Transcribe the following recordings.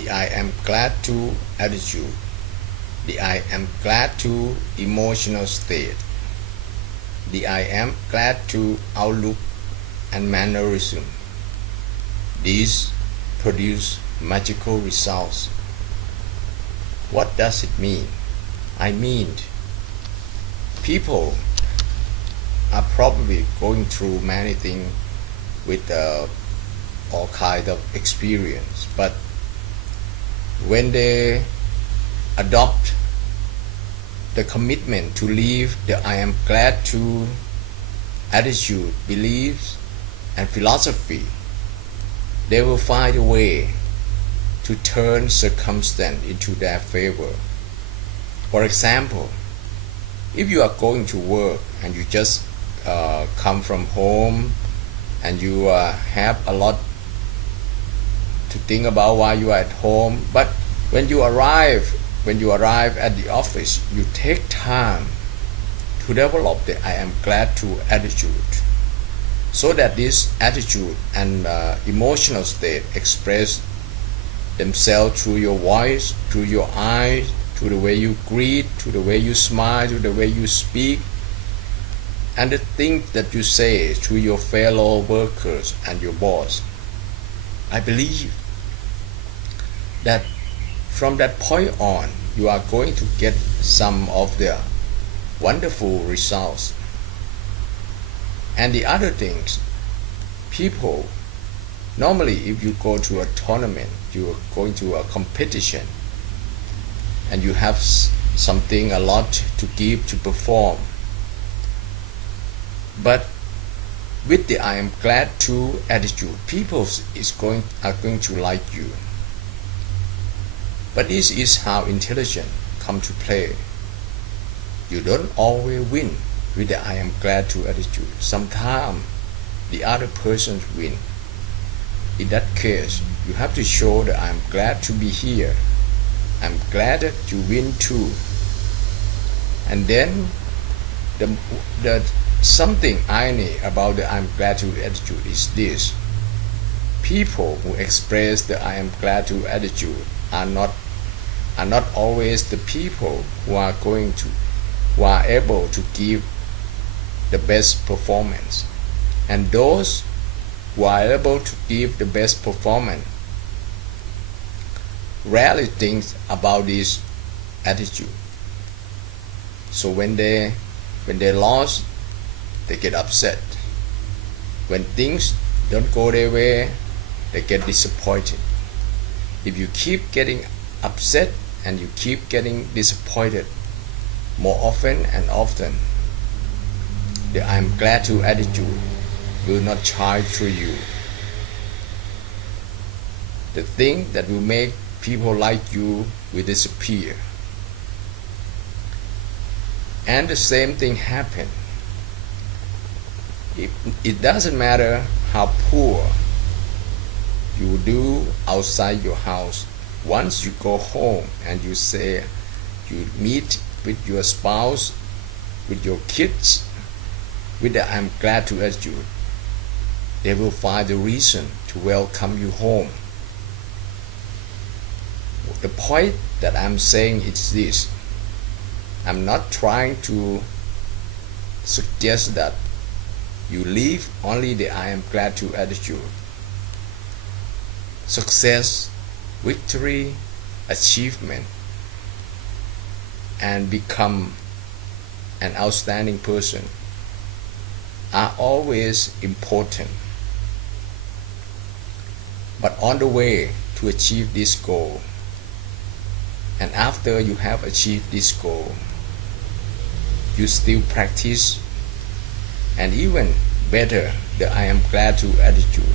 the I am glad to attitude, the I am glad to emotional state, the I am glad to outlook and mannerism. These produce magical results. What does it mean? I mean, people are probably going through many things with all kind of experience, but when they adopt the commitment to live the I am glad to attitude, beliefs, and philosophy, they will find a way to turn circumstance into their favor. For example, if you are going to work and you just come from home and you have a lot to think about while you are at home, but when you arrive at the office, you take time to develop the I am glad to attitude, so that this attitude and emotional state express themselves through your voice, through your eyes, to the way you greet, to the way you smile, to the way you speak, and the things that you say to your fellow workers and your boss. I believe that from that point on, you are going to get some of the wonderful results. And the other things, people, normally if you go to a tournament, you are going to a competition, and you have something a lot to give, to perform. But with the I am glad to attitude, people are going to like you. But this is how intelligence come to play. You don't always win with the I am glad to attitude. Sometimes the other person win. In that case, you have to show that I am glad to be here. I'm glad that you win too. And then the something irony about the I'm glad to attitude is this: people who express the I am glad to attitude are not always the people who are able to give the best performance. And those who are able to give the best performance rarely think about this attitude. So when they lost, they get upset. When things don't go their way, they get disappointed. If you keep getting upset and you keep getting disappointed more often and often, the I'm glad to attitude will not shine through you. The thing that will make people like you will disappear. And the same thing happen. It doesn't matter how poor you do outside your house. Once you go home and you say you meet with your spouse, with your kids, with the I'm glad to attitude, they will find a reason to welcome you home. The point that I'm saying is this: I'm not trying to suggest that you leave only the I am glad to attitude. Success, victory, achievement, and become an outstanding person are always important. But on the way to achieve this goal, and after you have achieved this goal, you still practice, and even better, the I am glad to attitude.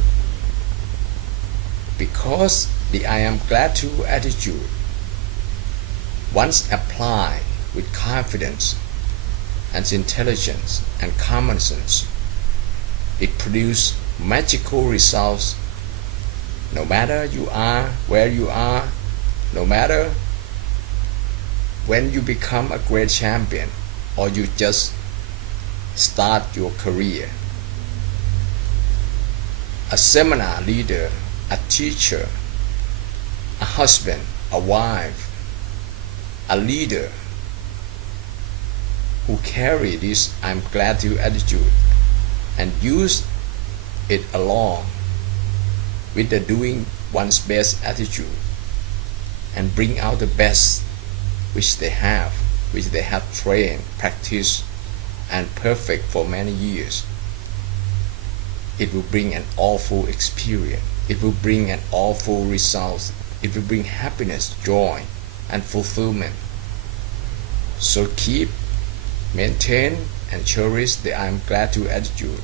Because the I am glad to attitude, once applied with confidence and intelligence and common sense, it produces magical results. No matter you are where you are, no matter when you become a great champion or you just start your career. A seminar leader, a teacher, a husband, a wife, a leader who carry this I'm glad to attitude and use it along with the doing one's best attitude and bring out the best which they have trained, practiced, and perfect for many years. It will bring an awful experience. It will bring an awful result. It will bring happiness, joy, and fulfillment. So maintain, and cherish the I'm glad to attitude.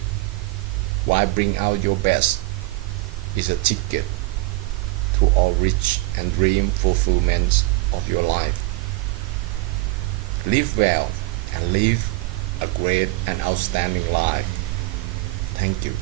While bring out your best is a ticket to all rich and dream fulfillments of your life. Live well and live a great and outstanding life. Thank you.